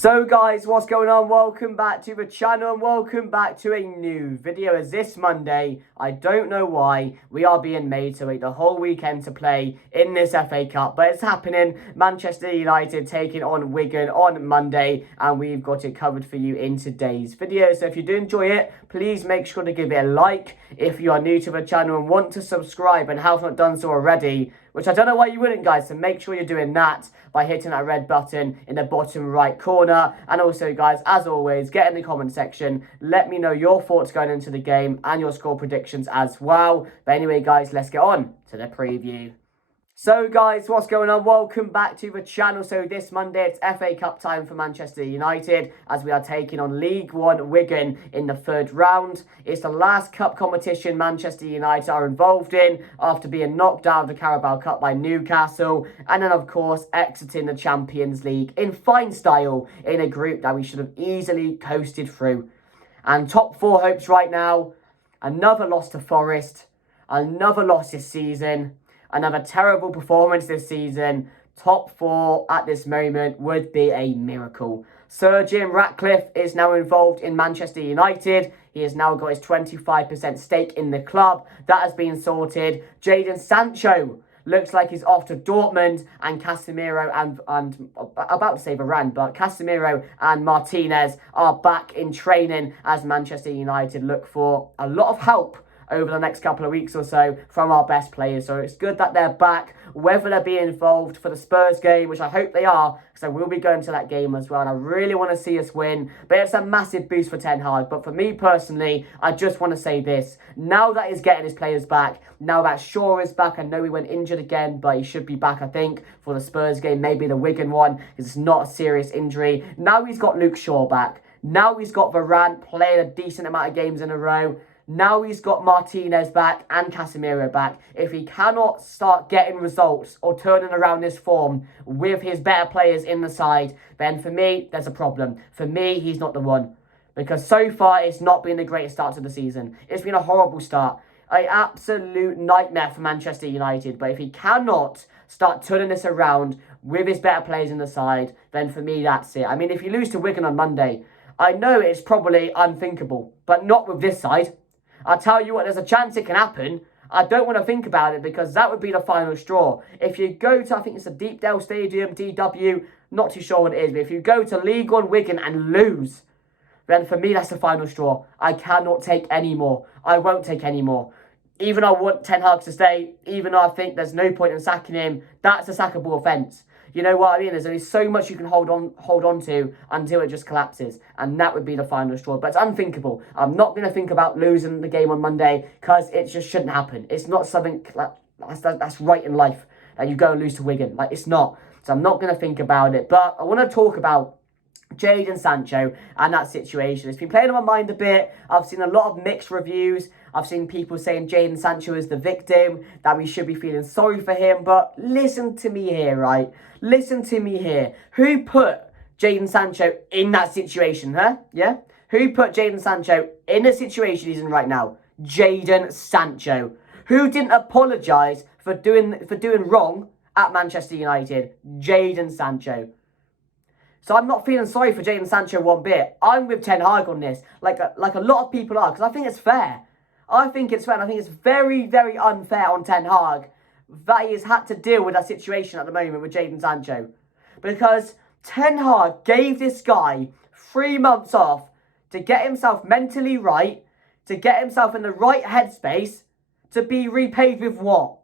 So guys, what's going on? Welcome back to the channel and welcome back to a new video. As this Monday, I don't know why, we are being made to wait the whole weekend to play in this FA Cup, but it's happening. Manchester United taking on Wigan on Monday, and we've got it covered for you in today's video. So if you do enjoy it, please make sure to give it a like. If you are new to the channel and want to subscribe and have not done so already, which I don't know why you wouldn't, guys, so make sure you're doing that by hitting that red button in the bottom right corner. And also, guys, as always, get in the comment section, let me know your thoughts going into the game and your score predictions as well. But anyway, guys, let's get on to the preview. So guys, what's going on? Welcome back to the channel. So this Monday, it's FA Cup time for Manchester United as we are taking on League One Wigan in the third round. It's the last cup competition Manchester United are involved in after being knocked out of the Carabao Cup by Newcastle, and then of course exiting the Champions League in fine style in a group that we should have easily coasted through. And top four hopes right now: another loss to Forest, another loss this season, another terrible performance this season. Top four at this moment would be a miracle. Sir Jim Ratcliffe is now involved in Manchester United. He has now got his 25% stake in the club. That has been sorted. Jadon Sancho looks like he's off to Dortmund, and Casemiro and about to say Varane, but Casemiro and Martinez are back in training as Manchester United look for a lot of help over the next couple of weeks or so from our best players. So it's good that they're back, whether they're being involved for the Spurs game, which I hope they are, because I will be going to that game as well, and I really want to see us win. But it's a massive boost for Ten Hag. But for me personally, I just want to say this: now that he's getting his players back, now that Shaw is back, I know he went injured again, but he should be back, I think, for the Spurs game, maybe the Wigan one, because it's not a serious injury. Now he's got Luke Shaw back. Now he's got Varane playing a decent amount of games in a row. Now he's got Martinez back and Casemiro back. If he cannot start getting results or turning around this form with his better players in the side, then for me, there's a problem. For me, he's not the one. Because so far, it's not been the greatest start to the season. It's been a horrible start. An absolute nightmare for Manchester United. But if he cannot start turning this around with his better players in the side, then for me, that's it. I mean, if you lose to Wigan on Monday, I know it's probably unthinkable, but not with this side. I'll tell you what, there's a chance it can happen. I don't want to think about it because that would be the final straw. If you go to, I think it's the Deepdale Stadium, DW, not too sure what it is, but if you go to League One Wigan and lose, then for me that's the final straw. I cannot take any more. I won't take any more. Even though I want Ten Hag to stay, even though I think there's no point in sacking him, that's a sackable offence. You know what I mean? There's only so much you can hold on to until it just collapses. And that would be the final straw. But it's unthinkable. I'm not going to think about losing the game on Monday because it just shouldn't happen. It's not something that's right in life that you go and lose to Wigan. Like, it's not. So I'm not going to think about it. But I want to talk about Jadon Sancho and that situation. It's been playing on my mind a bit. I've seen a lot of mixed reviews. I've seen people saying Jadon Sancho is the victim, that we should be feeling sorry for him. But listen to me here, right? Listen to me here. Who put Jadon Sancho in that situation, huh? Yeah? Who put Jadon Sancho in the situation he's in right now? Jadon Sancho. Who didn't apologise for doing wrong at Manchester United? Jadon Sancho. So I'm not feeling sorry for Jadon Sancho one bit. I'm with Ten Hag on this, like a lot of people are, because I think it's fair. I think it's fair, and I think it's very, very unfair on Ten Hag that he has had to deal with that situation at the moment with Jadon Sancho. Because Ten Hag gave this guy 3 months off to get himself mentally right, to get himself in the right headspace, to be repaid with what?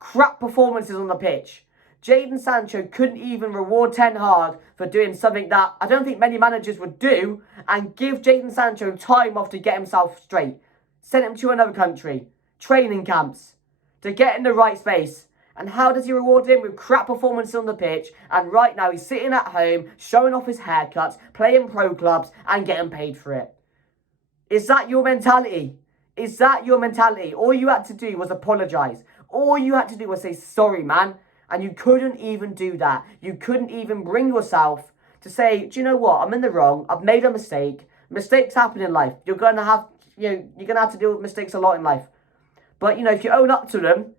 Crap performances on the pitch. Jadon Sancho couldn't even reward Ten Hag for doing something that I don't think many managers would do, and give Jadon Sancho time off to get himself straight. Sent him to another country, training camps, to get in the right space. And how does he reward him? With crap performances on the pitch. And right now he's sitting at home, showing off his haircuts, playing pro clubs and getting paid for it. Is that your mentality? Is that your mentality? All you had to do was apologise. All you had to do was say, sorry, man. And you couldn't even do that. You couldn't even bring yourself to say, do you know what? I'm in the wrong. I've made a mistake. Mistakes happen in life. You're going to have to deal with mistakes a lot in life. But, if you own up to them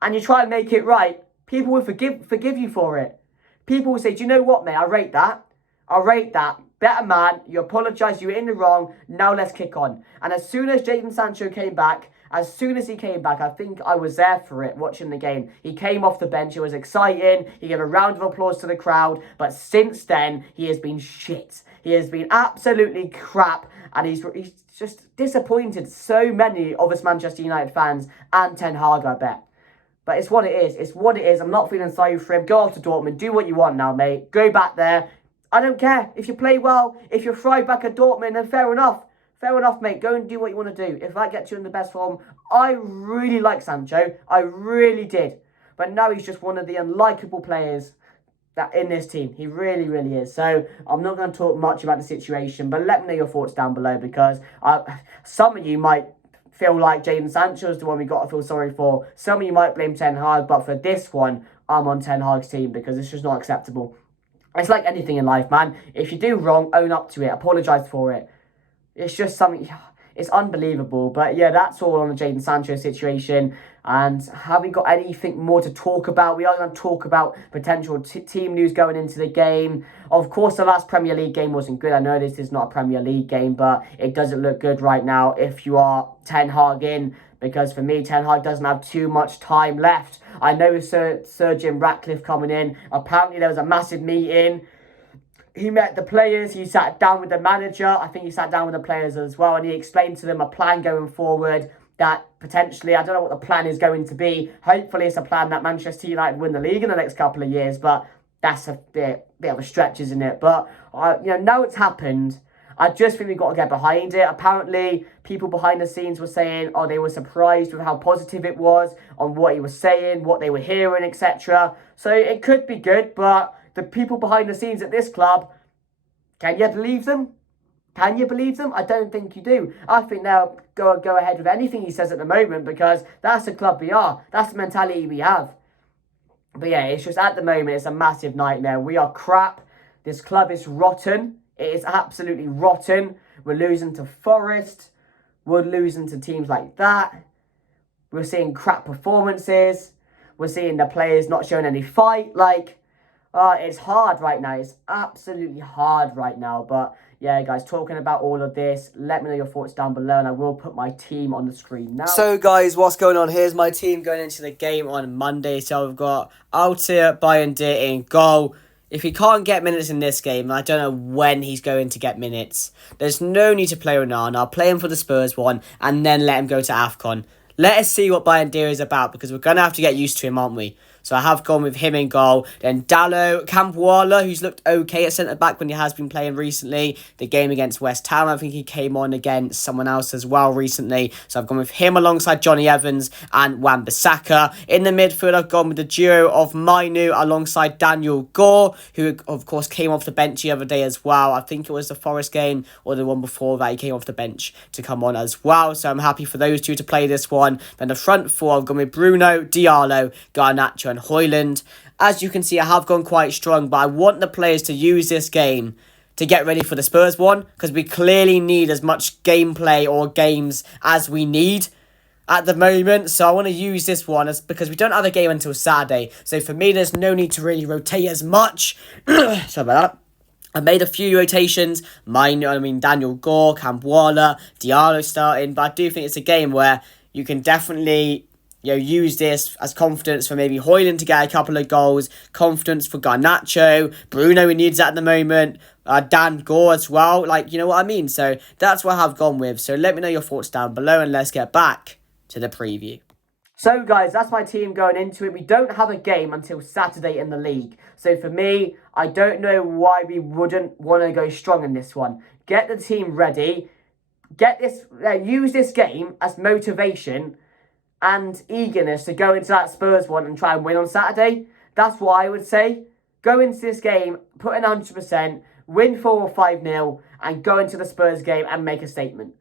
and you try and make it right, people will forgive you for it. People will say, do you know what, mate? I rate that. I'll rate that. Better man, you apologise, you were in the wrong, now let's kick on. And as soon as Jadon Sancho came back, I think I was there for it, watching the game. He came off the bench, it was exciting, he gave a round of applause to the crowd, but since then, he has been shit. He has been absolutely crap, and he's just disappointed so many of us Manchester United fans, and Ten Hag, I bet. But it's what it is. It's what it is. I'm not feeling sorry for him. Go off to Dortmund. Do what you want now, mate. Go back there. I don't care. If you play well, if you're fried back at Dortmund, then fair enough. Fair enough, mate. Go and do what you want to do. If that gets you in the best form, I really like Sancho. I really did. But now he's just one of the unlikable players that in this team. He really, really is. So I'm not going to talk much about the situation, but let me know your thoughts down below, because some of you might feel like Jadon Sancho is the one we got to feel sorry for. Some of you might blame Ten Hag, but for this one, I'm on Ten Hag's team, because it's just not acceptable. It's like anything in life, man. If you do wrong, own up to it. Apologise for it. It's just something... It's unbelievable. But yeah, that's all on the Jadon Sancho situation. And have we got anything more to talk about? We are going to talk about potential team news going into the game. Of course, the last Premier League game wasn't good. I know this is not a Premier League game, but it doesn't look good right now if you are Ten Hag in. Because for me, Ten Hag doesn't have too much time left. I know Sir Jim Ratcliffe coming in. Apparently, there was a massive meeting. He met the players. He sat down with the manager. I think he sat down with the players as well. And he explained to them a plan going forward that potentially, I don't know what the plan is going to be. Hopefully, it's a plan that Manchester United win the league in the next couple of years. But that's a bit of a stretch, isn't it? But, now it's happened. I just think we've got to get behind it. Apparently, people behind the scenes were saying, they were surprised with how positive it was on what he was saying, what they were hearing, etc. So it could be good, but the people behind the scenes at this club, can you believe them? Can you believe them? I don't think you do. I think they'll go ahead with anything he says at the moment, because that's the club we are. That's the mentality we have. But yeah, it's just at the moment, it's a massive nightmare. We are crap. This club is rotten. It is absolutely rotten. We're losing to Forest. We're losing to teams like that. We're seeing crap performances. We're seeing the players not showing any fight. It's hard right now. It's absolutely hard right now. But yeah, guys, talking about all of this, let me know your thoughts down below, and I will put my team on the screen now. So, guys, what's going on? Here's my team going into the game on Monday. So, we've got Altir, Bayındır in goal. If he can't get minutes in this game, I don't know when he's going to get minutes. There's no need to play Onana. I'll play him for the Spurs one and then let him go to AFCON. Let us see what Bayındır is about, because we're going to have to get used to him, aren't we? So I have gone with him in goal. Then Dalot, Campwala, who's looked okay at centre-back when he has been playing recently. The game against West Ham, I think he came on against someone else as well recently. So I've gone with him alongside Johnny Evans and Wan-Bissaka. In the midfield, I've gone with the duo of Mainu alongside Daniel Gore, who, of course, came off the bench the other day as well. I think it was the Forest game or the one before that he came off the bench to come on as well. So I'm happy for those two to play this one. Then the front four, I've gone with Bruno, Diallo, Garnacho and Højlund. As you can see, I have gone quite strong, but I want the players to use this game to get ready for the Spurs one, because we clearly need as much gameplay or games as we need at the moment. So I want to use this one because we don't have a game until Saturday. So for me, there's no need to really rotate as much. Sorry about that. I made a few rotations. Daniel Gore, Campwala, Diallo starting, but I do think it's a game where you can definitely use this as confidence for maybe Højlund to get a couple of goals, confidence for Garnacho, Bruno who needs that at the moment, Dan Gore as well, you know what I mean? So that's what I've gone with. So let me know your thoughts down below, and let's get back to the preview. So guys, that's my team going into it. We don't have a game until Saturday in the league. So for me, I don't know why we wouldn't want to go strong in this one. Get the team ready. Use this game as motivation and eagerness to go into that Spurs one and try and win on Saturday. That's what I would say. Go into this game, put in 100%, win 4 or 5-0, and go into the Spurs game and make a statement.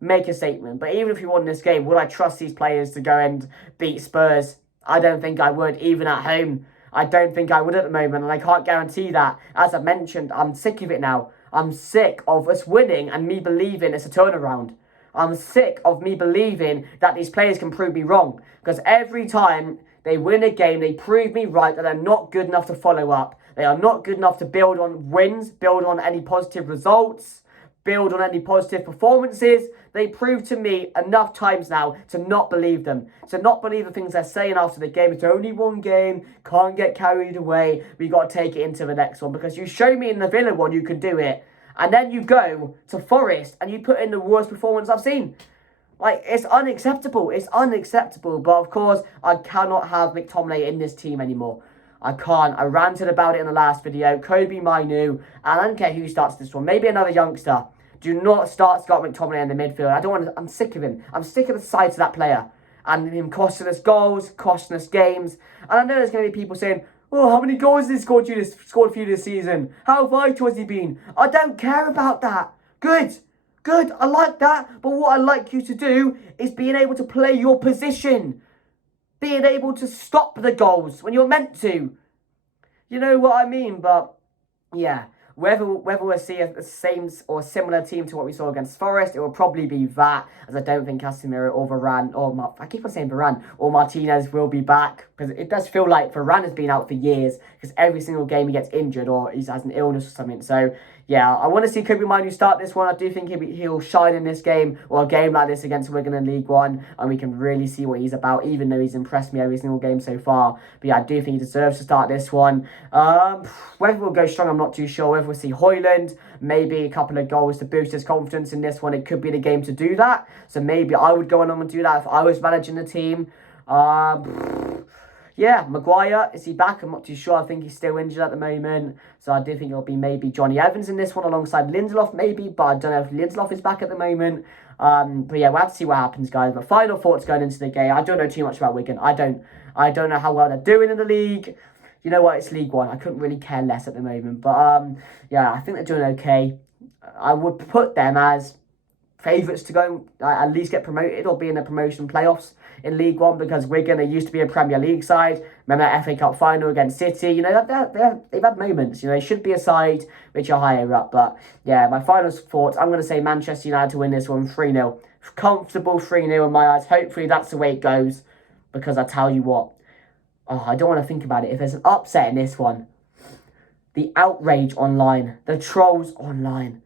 Make a statement. But even if you won this game, would I trust these players to go and beat Spurs? I don't think I would, even at home. I don't think I would at the moment, and I can't guarantee that. As I mentioned, I'm sick of it now. I'm sick of us winning and me believing it's a turnaround. I'm sick of me believing that these players can prove me wrong. Because every time they win a game, they prove me right that they're not good enough to follow up. They are not good enough to build on wins, build on any positive results, build on any positive performances. They proved to me enough times now to not believe them. To not believe the things they're saying after the game. It's only one game. Can't get carried away. We got to take it into the next one. Because you show me in the Villa one you can do it. And then you go to Forest and you put in the worst performance I've seen. Like, it's unacceptable. It's unacceptable. But, of course, I cannot have McTominay in this team anymore. I can't. I ranted about it in the last video. Kobe Mainu. And I don't care who starts this one. Maybe another youngster. Do not start Scott McTominay in the midfield. I don't want to. I'm sick of him. I'm sick of the sight of that player. And him costing us goals, costing us games. And I know there's going to be people saying, oh, how many goals has he scored for you this season? How vital has he been? I don't care about that. Good. Good. I like that. But what I like you to do is being able to play your position. Being able to stop the goals when you're meant to. You know what I mean? But, yeah. Whether we'll see a same or similar team to what we saw against Forest, it will probably be that, as I don't think Casemiro or Varane, I keep on saying Varane, or Martinez will be back, because it does feel like Varane has been out for years, because every single game he gets injured or he has an illness or something. So, yeah, I want to see Kobe Mainu start this one. I do think he'll shine in this game, or a game like this against Wigan in League One, and we can really see what he's about, even though he's impressed me every single game so far. But yeah, I do think he deserves to start this one. Whether we'll go strong, I'm not too sure. Whether we'll see Højlund, maybe a couple of goals to boost his confidence in this one. It could be the game to do that. So maybe I would go on and do that if I was managing the team. Yeah, Maguire, is he back? I'm not too sure. I think he's still injured at the moment. So I do think it'll be maybe Johnny Evans in this one alongside Lindelof maybe. But I don't know if Lindelof is back at the moment. But yeah, we'll have to see what happens, guys. But final thoughts going into the game. I don't know too much about Wigan. I don't know how well they're doing in the league. You know what? It's League One. I couldn't really care less at the moment. But yeah, I think they're doing okay. I would put them as favourites to go at least get promoted or be in the promotion playoffs in League One, because Wigan, they used to be a Premier League side. Remember that FA Cup final against City? You know, they've had moments. You know, they should be a side which are higher up. But yeah, my final thoughts, I'm going to say Manchester United to win this one 3-0. Comfortable 3-0 in my eyes. Hopefully that's the way it goes, because I tell you what, I don't want to think about it. If there's an upset in this one, the outrage online, the trolls online,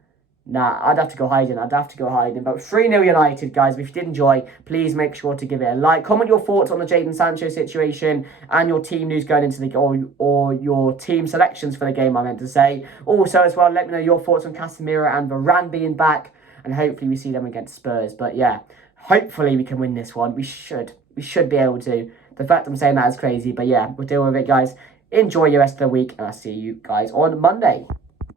nah, I'd have to go hiding. But 3-0 United, guys. If you did enjoy, please make sure to give it a like. Comment your thoughts on the Jadon Sancho situation and your team news going into the or your team selections for the game, I meant to say. Also, as well, let me know your thoughts on Casemiro and Varane being back. And hopefully we see them against Spurs. But yeah, hopefully we can win this one. We should be able to. The fact I'm saying that is crazy. But yeah, we'll deal with it, guys. Enjoy your rest of the week. And I'll see you guys on Monday.